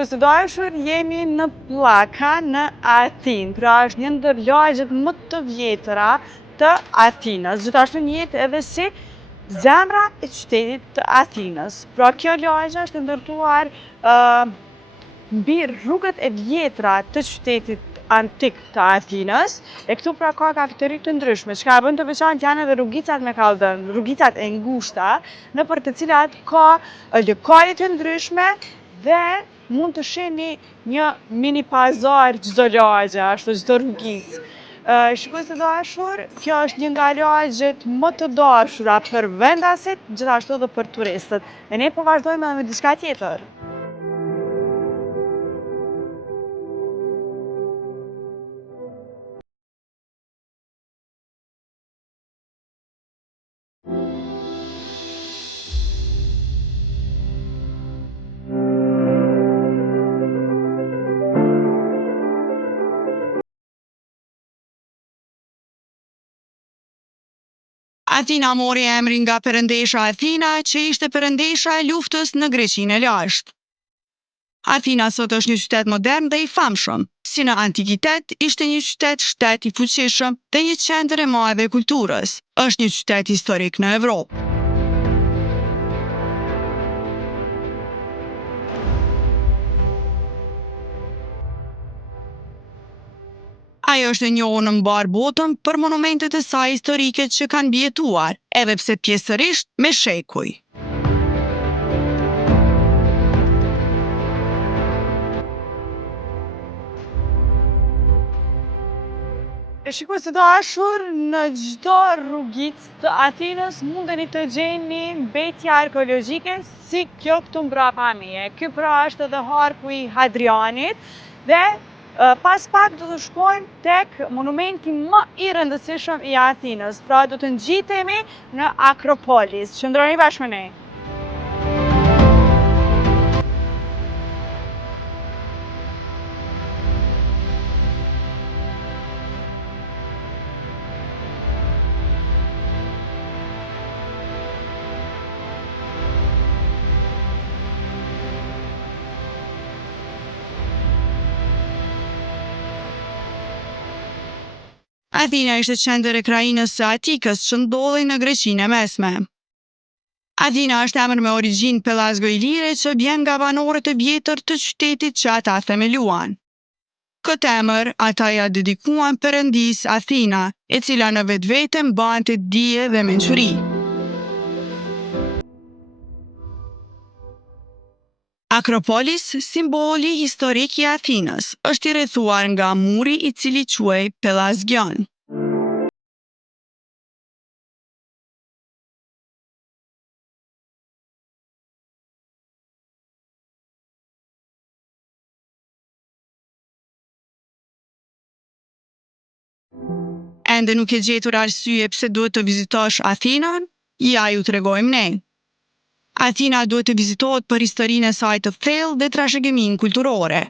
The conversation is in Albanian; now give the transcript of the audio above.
Së dashur, jemi në Pllaka në Athinë, pra është një ndër lagjet më të vjetra të Athinës. Gjithashtu njihet edhe si zemra e qytetit të Athinës. Pra kjo lagje është ndërtuar mbi rrugët e vjetra të qytetit antik të Athinës, e këtu pra ka kafeteri të ndryshme. Çka e bën të veçantë janë edhe rrugicat me kallëdhën, rrugicat e ngushta, nëpër të cilat ka lokale të ndryshme dhe mund të shihni një mini pazar çdo lagje, ashtu çdo rrugicë. Shikues të dashur, kjo është një nga lagjet më të dashura për vendasit, gjithashtu edhe për turistët. E ne po vazhdojmë edhe me diçka tjetër. Athina mori emrin nga perëndesha Athina, që ishte perëndesha e luftës në Greqinë e lashtë. Athina sot është një qytet modern dhe i famshëm. Si në antikitet, ishte një qytet i fuqishëm dhe një qendër e madhe e kulturës. Është një qytet historik në Evropë. Ajo është e njohur në mbar botën për monumentet e saj historike që kanë mbijetuar, edhe pse pjesërisht me shekuj. Shikues të dashur, në çdo rrugicë të Athinës mundeni të gjeni mbetje arkeologjike si kjo këtu mbrapa meje. Ky pra është edhe harku i Hadrianit dhe pas pak do të shkojmë tek monumenti më i rëndësishëm i Athinës, pra do të ngjitemi në Akropolis. Qëndroni bashkë me ne. Athina ishte qendër e krajinës së Atikës që ndodhej në Greqinë e Mesme. Athina është emër me origjinë pellazgo-ilire që vjen nga banorët e vjetër të qytetit që ata themeluan. Këtë emër ata ja dedikuan perëndisë Athina, e cila në vetvete mbante dije dhe mençuri. Akropolis, simboli historik i Athinës, është i rrethuar nga muri i cili quhej Pellazgion. Ende nuk e gjetur arsye pse duhet të vizitosh Athinën? Ja ju tregojmë ne. Athina duhet të vizitohet për historinë e saj të thellë dhe trashëgiminë kulturore.